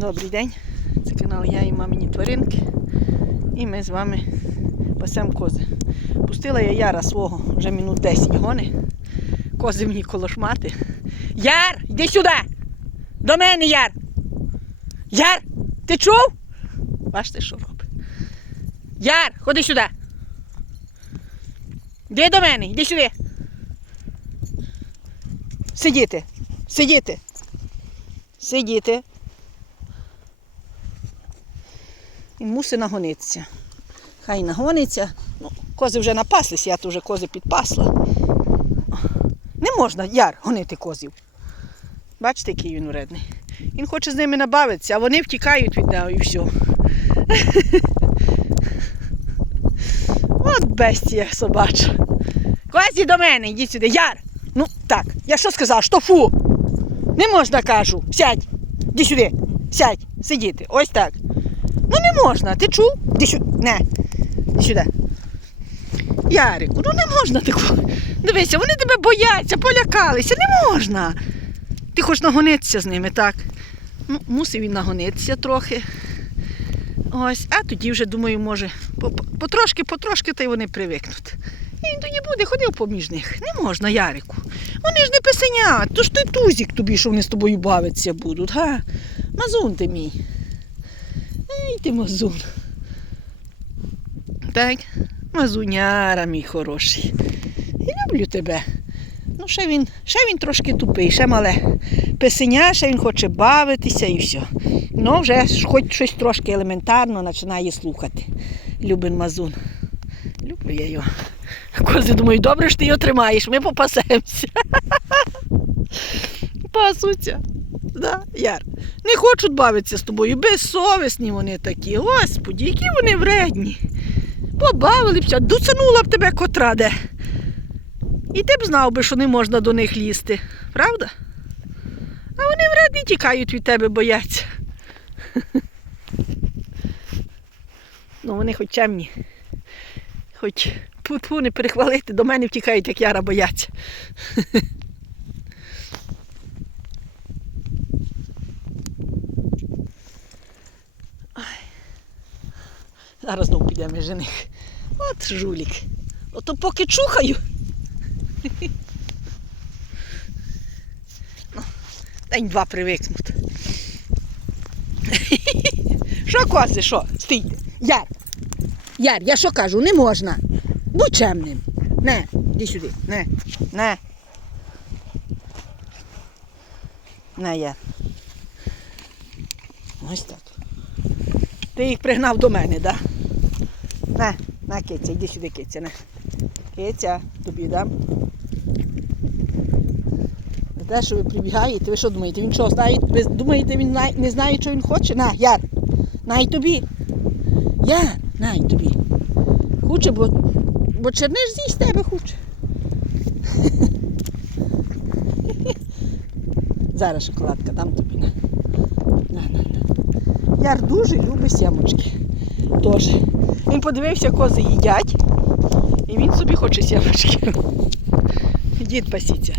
Добрий день. Це канал Я і мамині тваринки. І ми з вами пасемо кози. Пустила я яра свого вже минут 10 гони. Кози мені колошмати. Яр, йди сюди! До мене, Яр! Яр! Ти чув? Бачите, що робить? Яр, ходи сюди! Йди до мене, йди сюди. Сидіти, сидіти. Сидіти. Він мусить нагонитися. Хай нагониться. Ну, кози вже напаслися, я вже кози підпасла. Не можна, яр, гонити козів. Бачите, який він уредний. Він хоче з ними набавитися, а вони втікають від нього і все. От бестія собача. Козі до мене, йдіть сюди. Яр! Ну так, я що сказав, що фу? Не можна, кажу. Сядь. Іди сюди. Сядь, сидіти. Ось так. Ну не можна, ти чув? Іди сюди. Не. Сюди. Ярику, ну не можна такого. Дивися, вони тебе бояться, полякалися, не можна. Ти хочеш нагонитися з ними, так? Ну, мусив він нагонитися трохи. Ось, а тоді вже, думаю, може, по- по- потрошки, потрошки, та й вони привикнуть. І він тоді буде, ходив поміж них. Не можна, Ярику. Вони ж не писеня, то ж той тузік тобі, що вони з тобою бавитися будуть, га? Мазун ти мій. Ей ти мазун. Так, мазуняра, мій хороший. Я люблю тебе. Ну, ще він, ще він трошки тупий, ще мале писеня, ще він хоче бавитися і все. Ну, вже хоч щось трошки елементарно починає слухати. Любин мазун. Люблю я його. Кози, думаю, добре, що ти його тримаєш, ми попасемося. Пасуться. Да, Яр. Не хочуть бавитися з тобою. Безсовісні вони такі. Господі, які вони вредні. Побавили Побавилися, дуцанула б тебе котра де. І ти б знав би, що не можна до них лізти. Правда? А вони вредні тікають від тебе, бояться. Ну, вони хоч чемні. Хоч пу не перехвалити, до мене втікають, як яра бояться. Зараз знову підемо жених. От жулік. Ото поки чухаю. Ну, День два привикнуть. Що кози, що? Стійте. Яр. Яр, я що кажу, не можна. Будь чемним. Не, іди сюди. Не. Не. Не, Яр. Ось так. Ти їх пригнав до мене, так? Да? На, на, киця, йди сюди, киця, на. Киця, тобі дам. Не те, що ви прибігаєте, ви що думаєте, він що знає? Ви думаєте, він не знає, що він хоче? На, Яр, най тобі. Яр, най тобі. Хоче, бо, бо черниш з'їсть тебе хоче. Зараз шоколадка дам тобі. На. На, на, на. Яр дуже любить сямочки. Тож. Він подивився, кози їдять, і він собі хоче сямочки. Дід пасіться.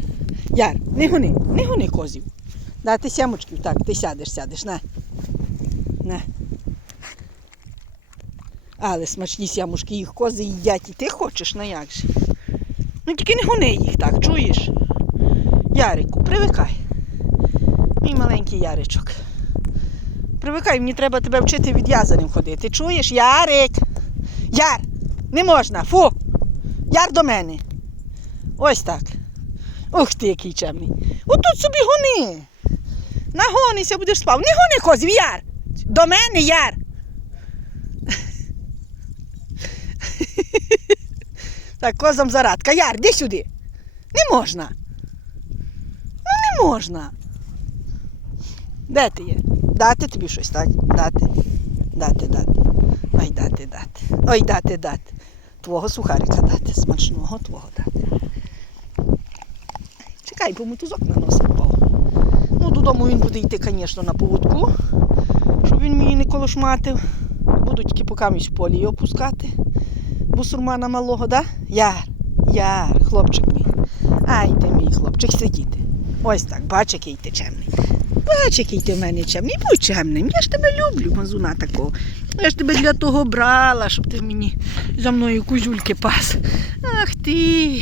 Яр, не гони, не гони козів. Да, ти сямочків, так, ти сядеш, сядеш, на. На. Але смачні сямушки, їх кози їдять, і ти хочеш, на як же. Ну тільки не гони їх так, чуєш? Ярику, привикай. Мій маленький яричок. Привикай, мені треба тебе вчити відв'язаним ходити. Чуєш? Ярик! Яр! Не можна! Фу! Яр до мене. Ось так. Ух ти, який чемний. Отут собі гони. Нагонися, будеш спав. Не гони козів, яр! До мене, яр! Так, козам зарадка. Яр, де сюди? Не можна. Ну не можна. Де ти є? Дати тобі щось, так? Дати. Дати, дати. Ой, дати, дати. Ой, дати, дати. Твого сухарика дати, смачного твого дати. Чекай, бо мотузок на носа впав. Ну, додому він буде йти, звісно, на поводку, щоб він мені не колошматив. Буду тільки поки в полі його пускати. Бусурмана малого, да? Яр, яр, хлопчик мій. Ай, ти мій хлопчик, сидіти. Ось так, бач, який ти чемний. Бач, який ти в мене чемний. Будь чемним. Я ж тебе люблю, мазуна такого. Я ж тебе для того брала, щоб ти мені за мною кузюльки пас. Ах ти.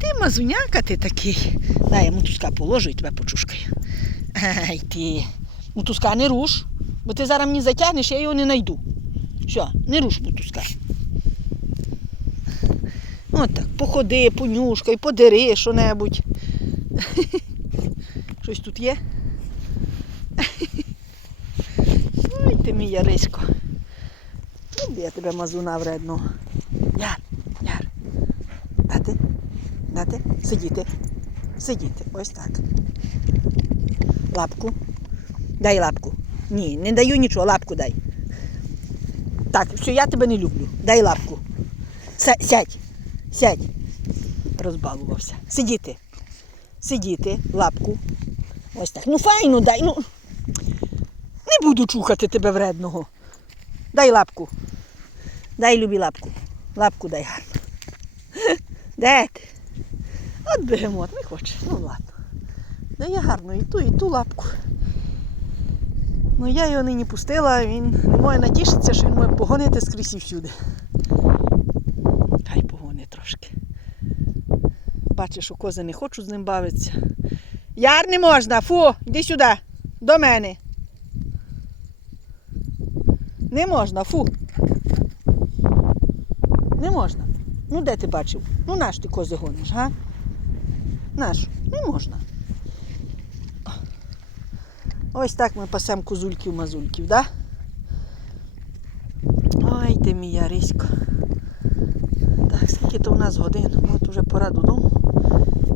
Ти мазуняка ти такий. Дай я мотузка положу і тебе почушкаю. Ай ти. Мотузка не руш, бо ти зараз мені затягнеш, я його не знайду. Все, не руш мотузка. От так, походи, понюшкай, подери що-небудь. Щось тут є? Ой, ти мій Ярисько. Я тебе мазуна вредного. Яр, яр. Дати? Дати? Сидіти. Сидіти. Ось так. Лапку. Дай лапку. Ні, не даю нічого, лапку дай. Так, все, я тебе не люблю. Дай лапку. Сядь. Сядь. Розбалувався. Сидіти. Сидіти, лапку. Ось так. Ну файно дай. Ну. Буду чухати тебе вредного. Дай лапку. Дай любі лапку. Лапку дай гарно. Де ти? От бегемот, не хоче. Ну ладно. Дає гарно і ту, і ту лапку. Ну я його нині пустила, він не може натішитися, що він може погонити скрізь і всюди. Хай погони трошки. Бачиш, що кози не хочуть з ним бавитися. Яр не можна, фу, йди сюди, до мене. Не можна, фу. Не можна. Ну де ти бачив? Ну наш ти кози гониш, га? Наш, не можна. Ось так ми пасемо козульків-мазульків, да? Ой, ти мій Ярисько. Так, скільки то в нас годин? От уже пора додому.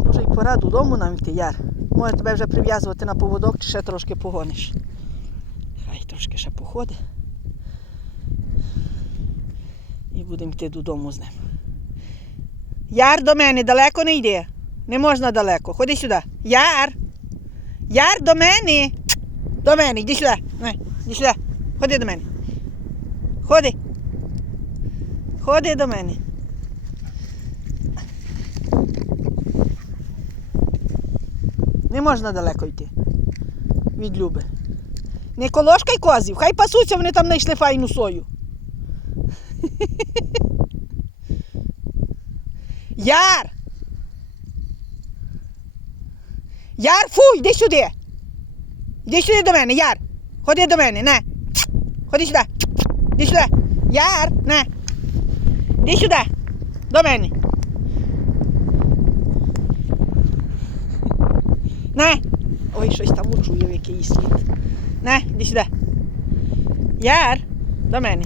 Може й пора додому нам йти, Яр. Може тебе вже прив'язувати на поводок чи ще трошки погониш. Хай трошки ще походи. І будемо йти додому з ним. Яр до мене далеко не йде. Не можна далеко. Ходи сюди. Яр! Яр до мене. До мене, йди сюди. Йди сюди. Ходи до мене. Ходи. Ходи до мене. Не можна далеко йти. Від Люби. Не колошкай козів, хай пасуться, вони там знайшли файну сою. Яр! Яр, фу, йди сюди. Йди сюди до мене, Яр. Ходи до мене, не. Ходи сюди. Йди сюди. Яр, не. Йди сюди. До мене. Не. Ой, щось там учує якийсь світ. Не, йди сюди. Яр, до мене.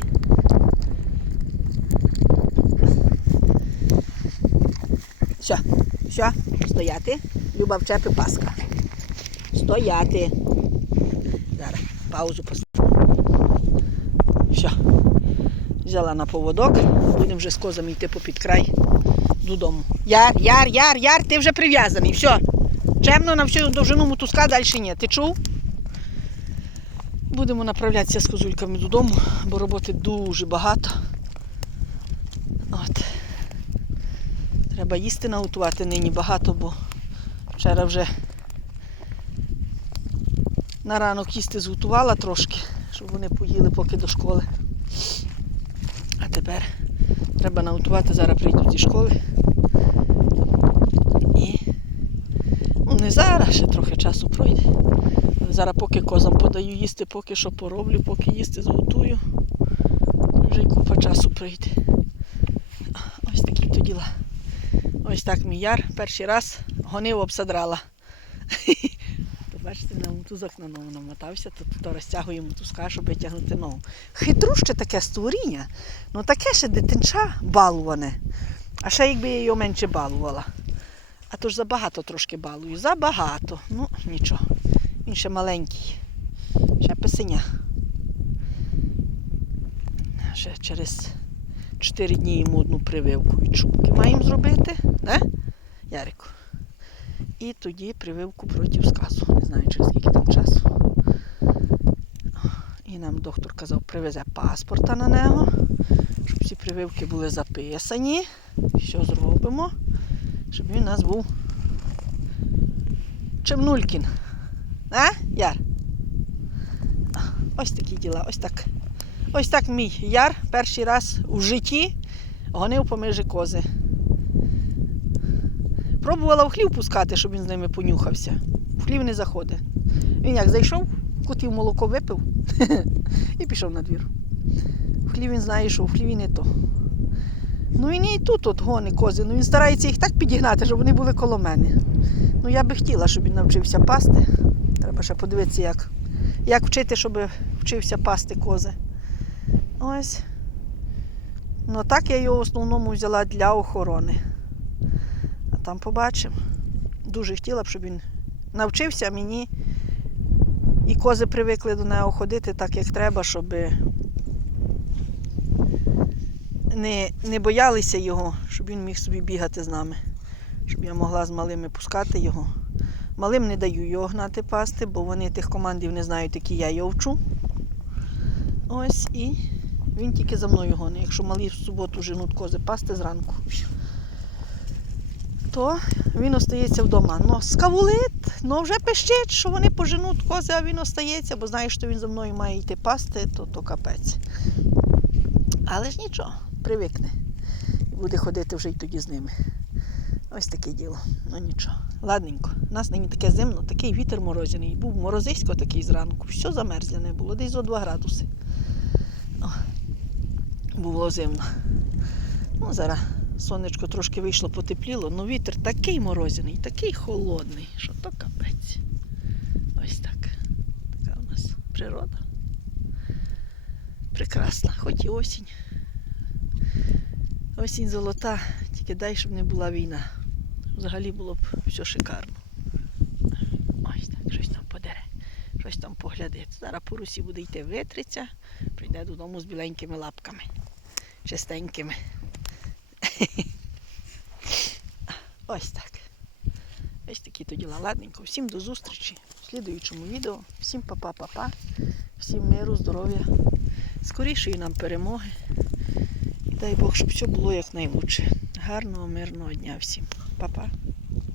Все, все, стояти. Люба вчепи паска. Стояти. Зараз паузу поставлю. Все. Взяла на поводок. Будемо вже з козами йти попід край додому. Яр, яр, яр, яр, ти вже прив'язаний. Все. Чемно на всю довжину мотузка, далі ні. Ти чув? Будемо направлятися з козульками додому, бо роботи дуже багато. От. Треба їсти наготувати нині багато, бо вчора вже на ранок їсти зготувала трошки, щоб вони поїли поки до школи. А тепер треба наготувати, зараз прийдуть зі школи. І ну не зараз, ще трохи часу пройде. Зараз поки козам подаю їсти, поки що пороблю, поки їсти зготую. Вже й купа часу прийде. Ось такі то діла. Ось так мій яр перший раз гонив обсадрала. Бачите, на мотузок на ногу намотався, то, то розтягує мотузка, щоб витягнути ногу. Хитруще таке створіння, ну таке ще дитинча балуване. А ще якби я його менше балувала. А то ж забагато трошки балую. Забагато. Ну, нічого. Він ще маленький. Ще писеня. Ще через 4 дні йому одну прививку від шубки маємо зробити, да? Ярику? І тоді прививку проти сказу. Не знаю, через скільки там часу. І нам доктор казав, привезе паспорта на нього, щоб всі прививки були записані. Що зробимо, щоб він у нас був Чемнулькін. А, Яр? Ось такі діла, ось так. Ось так мій яр перший раз у житті гонив поміж кози. Пробувала в хлів пускати, щоб він з ними понюхався. В хлів не заходить. Він як зайшов, кутів молоко випив і пішов на двір. В хлів він знає, що в хліві не то. Ну він і тут от гони кози. Ну він старається їх так підігнати, щоб вони були коло мене. Ну я би хотіла, щоб він навчився пасти. Треба ще подивитися, як, як вчити, щоб вчився пасти кози. Ось. Ну так я його в основному взяла для охорони. А там побачимо. Дуже хотіла б, щоб він навчився мені. І кози привикли до нього ходити так, як треба, щоб не, не боялися його, щоб він міг собі бігати з нами. Щоб я могла з малими пускати його. Малим не даю його гнати пасти, бо вони тих командів не знають, які я його вчу. Ось і він тільки за мною гонить. Якщо малі в суботу женуть кози пасти зранку, то він остається вдома. Ну, скавулит, ну вже пищить, що вони поженуть кози, а він остається, бо знає, що він за мною має йти пасти, то, то капець. Але ж нічого, привикне. Буде ходити вже й тоді з ними. Ось таке діло. Ну нічого. Ладненько. У нас нині таке зимно, такий вітер морозяний. Був морозисько такий зранку. Все замерзляне було, десь зо 2 градуси. Було зимно. Ну, зараз сонечко трошки вийшло, потепліло, але вітер такий морозяний, такий холодний, що то капець. Ось так. Така у нас природа. Прекрасна, хоч і осінь. Осінь золота, тільки дай, щоб не була війна. Взагалі було б все шикарно. Ось так, щось там подере, щось там погляде. Зараз по русі буде йти витриться, прийде додому з біленькими лапками, чистенькими. Ось так. Ось такі то діла. Ладненько. Всім до зустрічі в слідуючому відео. Всім па-па-па-па. Всім миру, здоров'я, скорішої нам перемоги. І дай Бог, щоб все було якнайлучше. Гарного, мирного дня всім. Па-па.